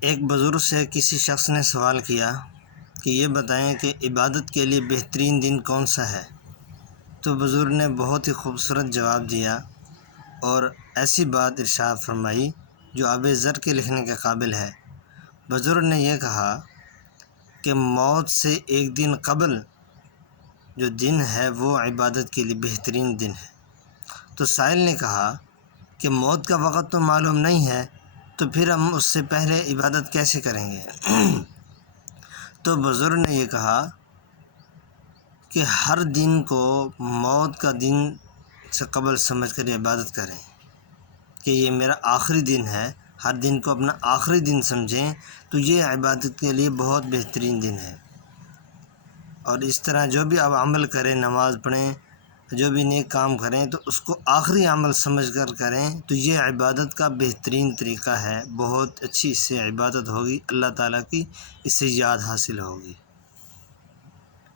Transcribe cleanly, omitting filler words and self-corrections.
ایک بزرگ سے کسی شخص نے سوال کیا کہ یہ بتائیں کہ عبادت کے لیے بہترین دن کون سا ہے؟ تو بزرگ نے بہت ہی خوبصورت جواب دیا اور ایسی بات ارشاد فرمائی جو آب زر کے لکھنے کے قابل ہے۔ بزرگ نے یہ کہا کہ موت سے ایک دن قبل جو دن ہے وہ عبادت کے لیے بہترین دن ہے۔ تو سائل نے کہا کہ موت کا وقت تو معلوم نہیں ہے، تو پھر ہم اس سے پہلے عبادت کیسے کریں گے؟ تو بزرگ نے یہ کہا کہ ہر دن کو موت کا دن سے قبل سمجھ کر عبادت کریں کہ یہ میرا آخری دن ہے، ہر دن کو اپنا آخری دن سمجھیں تو یہ عبادت کے لیے بہت بہترین دن ہے۔ اور اس طرح جو بھی آپ عمل کریں، نماز پڑھیں، جو بھی نیک کام کریں تو اس کو آخری عمل سمجھ کر کریں تو یہ عبادت کا بہترین طریقہ ہے، بہت اچھی اس سے عبادت ہوگی، اللہ تعالیٰ کی اس سے یاد حاصل ہوگی۔